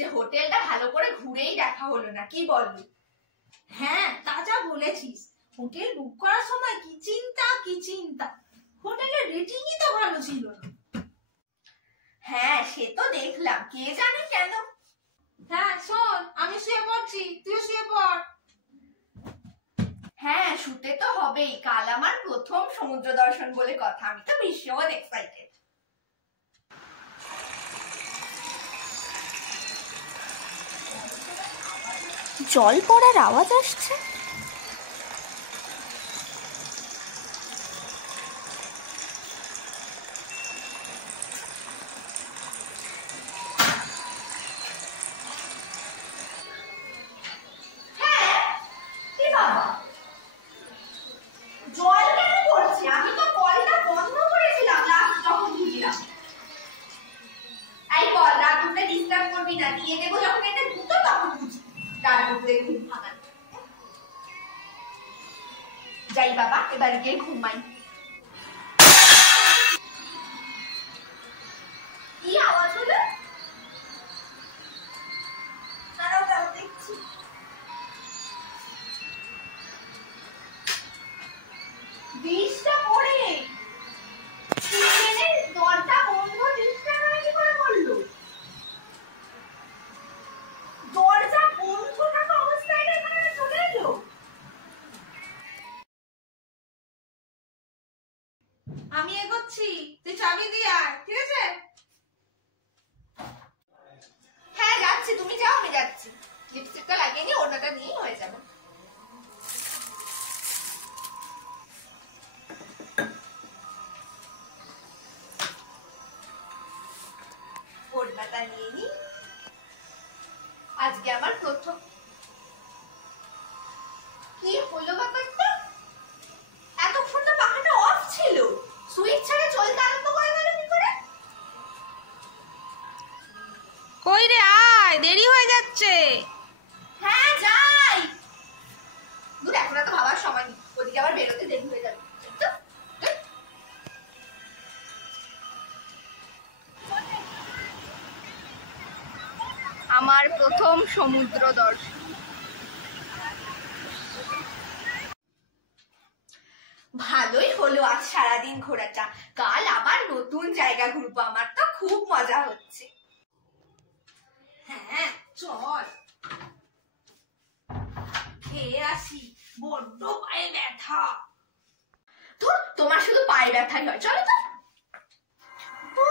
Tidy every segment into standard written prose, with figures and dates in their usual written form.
যে হোটেলটা ভালো করে ঘুরেই দেখা হলো না, কি বলবি? হ্যাঁ, তা যা বলেছিস। হোটেল বুক করার সময় কি চিন্তা। হোটেলের রেটিংই তো ভালো ছিল না। হ্যাঁ, সে তো দেখলাম, কে জানে কেন। হ্যাঁ শোন, আমি শুয়ে পড়ছি, তুই শুয়ে পড়। হ্যাঁ, শুতে তো হবেই, কাল আমার প্রথম সমুদ্র দর্শন বলে কথা, আমি তো ভীষণ এক্সাইটেড। জল পড়ার আওয়াজ আসছে। জল কেন পড়ছে? আমি তো কলটা বন্ধ করেছিলাম লাস্ট যখন বুঝলাম। এই কল রাত উঠে ডিস্টার্ব করবি না, দিয়ে দেবো যখন এটা দুটো তখন বুঝি। রাত উঠে ঘুম ভাঙান। যাই বাবা, এবার গিয়ে ঘুমাই। কি আওয়াজ হলো? দাঁড়াও দাঁড়াও, দেখছি। বৃষ্টিটা পড়ে দরজা বন্ধ, বৃষ্টিটা কি করে পড়লো? দরজা বন্ধ থাকা অবস্থায় এখানে চলে এলো। আমি এগোচ্ছি, তুই চাবি দিয়ে আয়, ঠিক আছে? হ্যাঁ যাচ্ছি, তুমি যাও আমি যাচ্ছি। লিপস্টিকটা লাগিয়ে নিয়ে ওড়নাটা নিয়েই হয়ে যাবে। ওড়নাটা নিয়ে নি। আজকে আমার প্রথম। কি হলো ব্যাপারটা? এতক্ষণ তো পাখাটা অফ ছিল, সুইচ ছাড়া চলতে আরম্ভ করে গেল কি করে? কই রে, আয়, দেরি হয়ে যাচ্ছে। হ্যাঁ যাই। দূর, এখন তো ভাবার সময় নেই, ওদিকে আবার বেরোতে দেরি হয়ে যাবে। আমার প্রথম সমুদ্র দর্শন। ভালোই হলো আজ সারাদিন ঘোরাটা, কাল আবার নতুন জায়গা ঘুরবো, আমার তো খুব মজা হচ্ছে। হ্যাঁ চল, খেয়ে আসি, বড্ড পায়ে ব্যথা। ধুর, তোমার শুধু পায়ে ব্যথাই হয়, চলো তো। ও,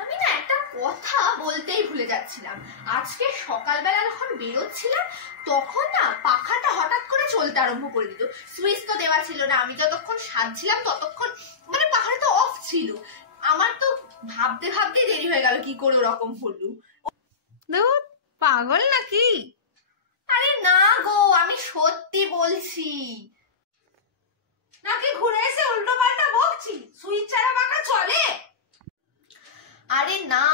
আমি না একটা কথা বলতেই ভুলে যাচ্ছিলাম। আজকে সকালবেলা যখন বেরোচ্ছিলাম তখন না পাখাটা হঠাৎ করে চলতে আরম্ভ করে দিত। সুইচ তো দেওয়া ছিল না, আমি যতক্ষণ সাজছিলাম ততক্ষণ মানে পাখাটা তো অফ ছিল। আমার তো ভাবতে ভাবতে দেরি হয়ে গেল কি করে ওরকম হলো। ধুর, পাগল নাকি? আরে না গো, আমি সত্যি বলছি। নাকি ঘুরে এসে উল্টো পাল্টা বকছি? সুইচ ছাড়া পাখা চলে? আরে না,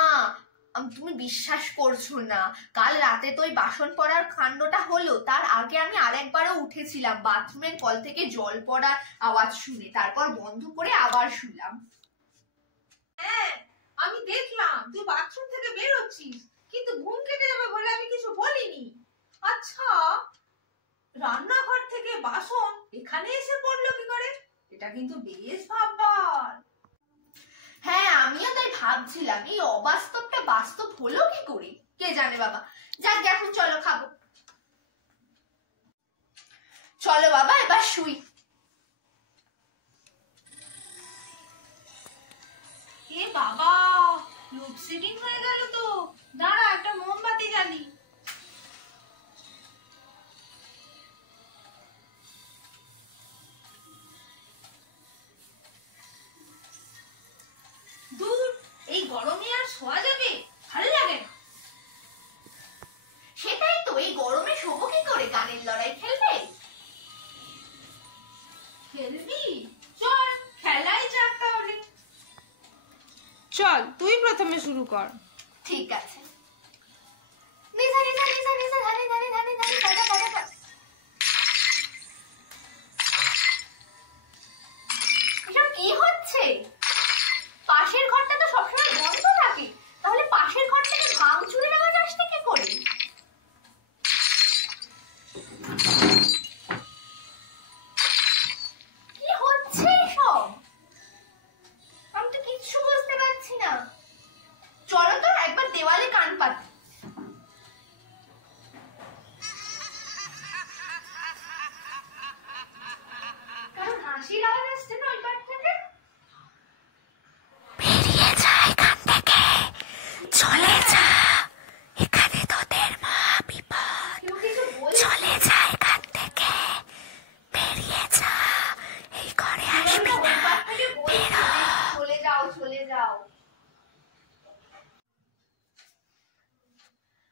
তুমি বিশ্বাস করছো না, কাল রাতে তো ওই বাসন পড়ার কাণ্ডটা হলো, তার আগে আমি আরেকবারও উঠেছিলাম বাথরুমের কল থেকে জল পড়ার আওয়াজ শুনে, তারপর বন্ধ করে আবার শুলাম। হ্যাঁ, আমি দেখলাম তুই বাথরুম থেকে বেরোচ্ছিস, কিন্তু ঘুম কেটে যাবে বলে আমি কিছু বলিনি। আচ্ছা, রান্নাঘর থেকে বাসন এখানে এসে পড়লো কি করে? এটা কিন্তু বেশ ভাববার। হ্যাঁ, আমিও তাই ভাবছিলাম এই অবাস্তবটা বাস্তব হলো কি করে, কে জানে বাবা। যাক, এখন চলো খাবো। চলো বাবা, এবার শুই। এ বাবা, লোডশেডিং হয়ে গেল তো। দাঁড়া, একটা মোমবাতি জ্বালি। দূর, এই গরমে আর শোয়া যাবে? ভালো লাগে না। সেটাই তো, এই গরমে শোবো কি করে? গানের লড়াই খেলবে? খেলবি? চল খেলাই যাক তাহলে। চল, তুই প্রথমে শুরু কর। ঠিক আছে। নিসা নিসা নিসা নিসা ধানি ধানি ধানি ধানি পাটা পাটা পাটা। এসব কি হচ্ছে? পাশের ঘরটা তো সবসময় বন্ধ থাকে, তাহলে পাশের ঘর থেকে ভাঙচুরের আওয়াজ আসছে কি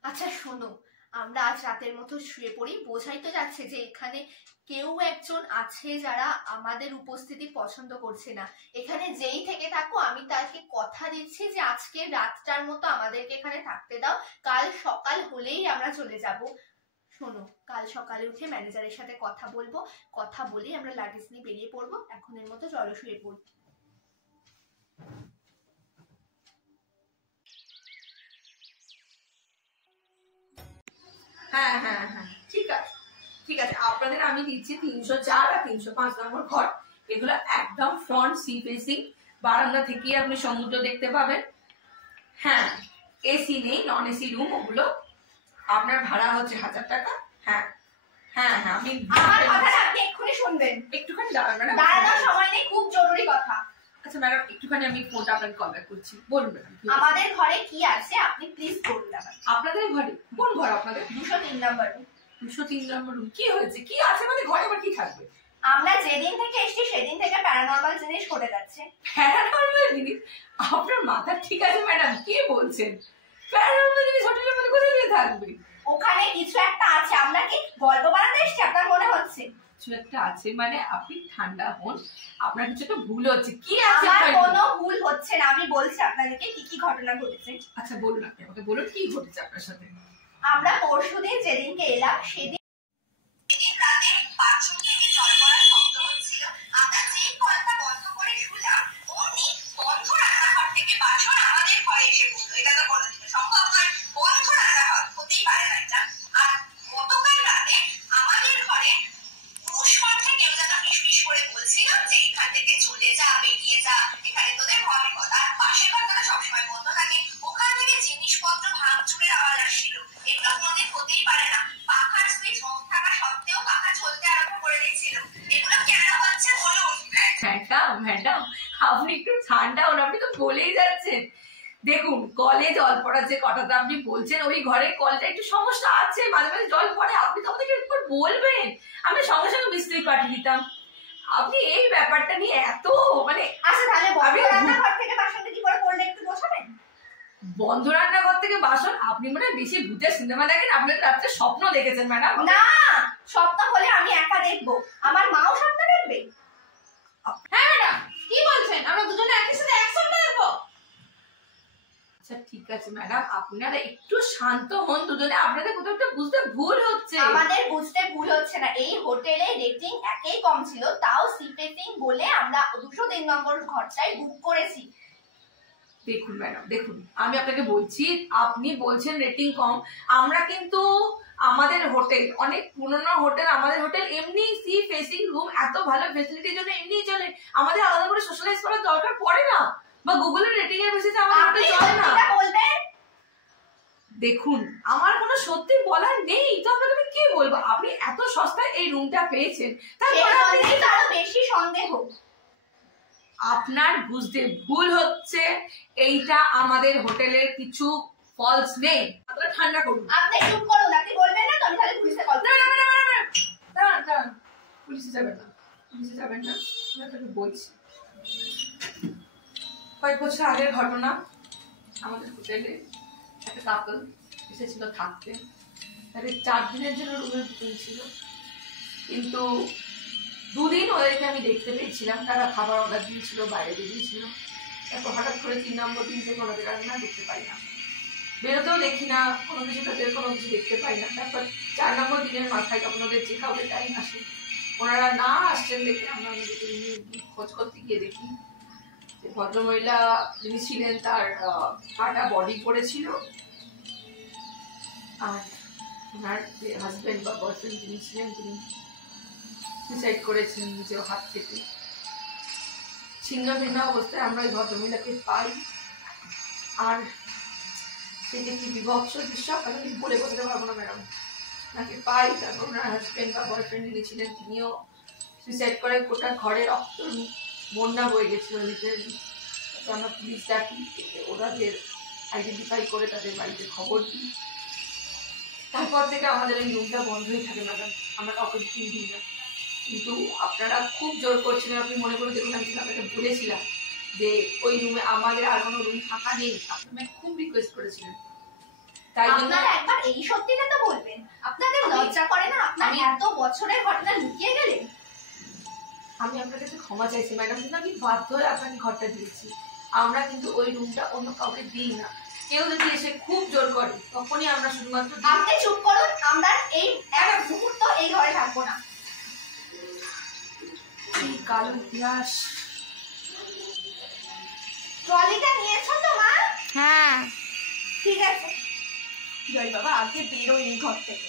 আচ্ছা শোনো, আমরা আজ রাতের মতো শুয়ে পড়ি। বোঝাই তো যাচ্ছে যে এখানে কেউ একজন আছে যারা আমাদের উপস্থিতি পছন্দ করছে না। এখানে যেই থেকে থাকো আমি তাকে কথা দিচ্ছি যে আজকে রাতটার মতো আমাদেরকে এখানে থাকতে দাও, কাল সকাল হলেই আমরা চলে যাব। শোনো, কাল সকালে উঠে ম্যানেজারের সাথে কথা বলবো, কথা বলেই আমরা লাগেজ নিয়ে বেরিয়ে পড়বো। এখনের মতো চলো শুয়ে পড়বো। হ্যাঁ হ্যাঁ হ্যাঁ, ঠিক আছে ঠিক আছে, আপনাদের আমি দিচ্ছি 304 আর 305 নম্বর ঘর। এগুলো একদম ফ্রন্ট সি ফেসিং, বারান্দা থেকেই আপনি সমুদ্র দেখতে পাবেন। হ্যাঁ, এসি নেই, নন এসি রুম। ওগুলো আপনার ভাড়া হচ্ছে 1000 টাকা। হ্যাঁ হ্যাঁ হ্যাঁ, আপনি আমার কথাটা আপনি এক্ষুনি শুনবেন। একটুখানি দাঁড়ান ম্যাডাম, দাঁড়ানোর সময় নেই, খুব জরুরি কথা। আচ্ছা ম্যাডাম, একটুখানি আমি ফোনটা আপনাকে কল ব্যাক করছি। বলুন ম্যাডাম। আমাদের ঘরে কি আছে আপনি প্লিজ বলুন। আপনাদের ঘরে? কোন ঘর আপনাদের? 203 নম্বর রুম। 203 নম্বর রুম। কি হয়েছে? কি আছে আমাদের ঘরে? আবার কি থাকবে? আমরা যেদিন থেকে এসেছি সেদিন থেকে প্যারানর্মাল জিনিস ঘটে যাচ্ছে। প্যারানর্মাল জিনিস? আপনার মাথা ঠিক আছে ম্যাডাম? কি বলছেন? প্যারানর্মাল জিনিস হোটেলের মধ্যে কোথায় গিয়ে থাকবে? ওখানে কিছু একটা আছে। আমরা কি গল্প বানাতে এসেছি আপনার মনে হচ্ছে? কিছু একটা আছে মানে? আপনি ঠান্ডা হন, আপনার কিছু একটা ভুল হচ্ছে। কি আছে? আমার কোনো ভুল হচ্ছে না, আমি বলছি আপনাদেরকে কি কি ঘটনা ঘটেছে। আচ্ছা বলুন, আপনি আমাকে বলুন কি ঘটেছে আপনার সাথে। আমরা পরশুদিন যেদিনকে এলাম সেদিন রাতে বাথরুম থেকে জল পড়ার শব্দ হচ্ছিল। আমরা যেই কলটা বন্ধ করে শুলাম অমনি বন্ধ রান্নাঘর থেকে বাসন আমাদের ঘরে এসে পড়লো। এটা তো কোনোদিন সম্ভব নয়, বন্ধ রান্নাঘর হতেই পারে না এটা। আর গতকাল রাতে আমাদের ঘরে পুরুষ কণ্ঠে কেউ যেন ফিসফিস করে বলছিল যে এখান থেকে চলে যা, বেরিয়ে যা, এখানে তোদের হওয়ার কথা। আর পাশের ঘরটা সবসময় বন্ধ থাকে, ওখান থেকে জিনিসপত্র ভাঙচুরের আওয়াজ আসছিল। এগুলো কোনোদিন হতেই পারে না। পাখার সুইচ অফ থাকা সত্ত্বেও পাখা চলতে আরম্ভ করে দিয়েছিল। এগুলো কেন হচ্ছে বলুন। ম্যাডাম ম্যাডাম, আপনি একটু ঠান্ডা হন, আপনি তো বলেই যাচ্ছেন। দেখুন, কলে জল পড়ার যে কথাটা আপনি বলছেন, ওই ঘরে কলটা একটু সমস্যা আছে, মাঝে মাঝে জল পড়ে। আপনি তো আমাদেরকে একবার বলবেন, আমি সঙ্গে সঙ্গে মিস্ত্রি পাঠিয়ে দিতাম। আপনি এই ব্যাপারটা নিয়ে এত মানে। আচ্ছা তাহলে বন্ধ রান্নাঘর থেকে বাসনটা কি করে করলে একটু বোঝাবেন? বন্ধ রান্নাঘর থেকে বাসন? আপনি মনে হয় বেশি ভূতের সিনেমা দেখেন, আপনি রাত্রে স্বপ্ন দেখেছেন ম্যাডাম। না, স্বপ্ন হলে আমি একা দেখবো, আমার মাও স্বপ্ন দেখবে। হ্যাঁ ম্যাডাম, কি বলছেন? আমরা দুজনে একই সাথে একসঙ্গে দেখবো? আচ্ছা ঠিক আছে ম্যাডাম, আপনারা একটু শান্ত হন দুজনে। আপনাদের কোথাও একটা বুঝতে ভুল হচ্ছে। আমাদের বুঝতে ভুল হচ্ছে না। এই হোটেলে রেটিং একেই কম ছিল, তাও সি রেটিং বলে আমরা 203 নম্বর ঘরটাই বুক করেছি। দেখুন ম্যাডাম, দেখুন আমি আপনাকে বলছি, আপনি বলছেন রেটিং কম। আমরা কিন্তু আমাদের হোটেল অনেক পুরনো হোটেল, আমাদের হোটেল এমনি সি ফেসিং রুম, এত ভালো ফ্যাসিলিটির জন্য এমনি চলে। আমাদের আলাদা করে সোশ্যালাইজ করার দরকার পড়ে না, বা গুগলের রেটিং এর বেসিসে আমাদের হোটেল চলে না। বলবেন? দেখুন, আমার কোনো সত্যি বলার নেই, তো আপনাকে আমি কি বলবো? আপনি এত সস্তায় এই রুমটা পেয়েছেন, তারপরে আপনি আরো বেশি সন্দেহ। আপনার বুঝতে ভুল হচ্ছে। এইটা আমাদের হোটেলের কিছু ফলস নেই। আপনারা ঠান্ডা করুন। আপনি চুপ করুন, আপনি বলবেন না তো আমি তাহলে পুলিশে কল করব। না, পুলিশে যাবেন না, পুলিশে যাবেন না, আমি আপনাকে বলছি। কয়েক বছর আগের ঘটনা, আমাদের হোটেলে একটা কাপল এসেছিল থাকতে। তাদের 4 দিনের জন্য রুমের বুকিং ছিল, কিন্তু 2 দিন ওদেরকে আমি দেখতে পেয়েছিলাম। তারা খাবার অর্ডার দিয়েছিল, বাইরে বেরিয়েছিল। তারপর হঠাৎ করে 3 নম্বর দিন থেকে ওনাদের আর না দেখতে পাই না, বেরোতেও দেখি না, কোনো কিছু তাদের কোনো কিছু দেখতে পাই না। তারপর 4 নম্বর দিনের মাথায় যখন ওদের চেক আউটের টাইম আসে, ওনারা না আসছেন দেখে আমরা ওনাদেরকে খোঁজ করতে গিয়ে দেখি যে ভদ্রমহিলা যিনি ছিলেন তার কাটা বডি পড়েছিল, আর ওনার যে হাজবেন্ড বা বয়ফ্রেন্ড যিনি ছিলেন তিনি সুইসাইড করেছেন নিজের হাত থেকে। ছিন্ন ভিন্ন অবস্থায় আমরা ওই ভদ্রমহিলাকে পাই, আর সেটা কি বিভৎস দৃশ্য আপনাকে আমি বলে বোঝাতে পারবো না ম্যাডাম। নাকি পাই, তারপর ওনার হাজবেন্ড বা বয়ফ্রেন্ড যিনি ছিলেন তিনিও সুইসাইড করে। গোটা ঘরে রক্ত বন্যা বয়ে গেছিল লিটারেলি। আমরা পুলিশ ডাকি, ওনাদের আইডেন্টিফাই করে তাদের বাড়িতে খবর দিই। তারপর থেকে আমাদের এই রুমটা বন্ধই থাকে ম্যাডাম, আমরা কাউকে বুকিং দিই না। কিন্তু আপনারা খুব জোর করছিলেন, আপনি মনে করে দেখুন আমি আপনাকে বলেছিলাম যে ওই রুমে আমাদের আর কোনো রুম ফাঁকা নেই, আপনি খুব রিকোয়েস্ট করেছিলেন। তাই জন্য আপনারা একবার এই সত্যিটা তো বলবেন। আপনাদের লজ্জা করে না? আপনার এত বছরের ঘটনা লুকিয়ে গেলেন। আমি আপনার কাছে ক্ষমা চাইছি ম্যাডাম, কিন্তু আমি বাধ্য হয়ে আপনাকে ঘরটা দিয়েছি। আমরা কিন্তু ওই রুমটা অন্য কাউকে দিই না। কেউ যদি এসে খুব জোর করে তখনই আমরা শুধুমাত্র দিই। আপনি চুপ করুন, আমরা এই এক মুহূর্ত এই ঘরে থাকবো না। এই কালো ইতিহাস। ট্রলিটা নিয়েছো তো মা? হ্যাঁ। ঠিক আছে। জয় বাবা, আগে বেরোই এই ঘর থেকে।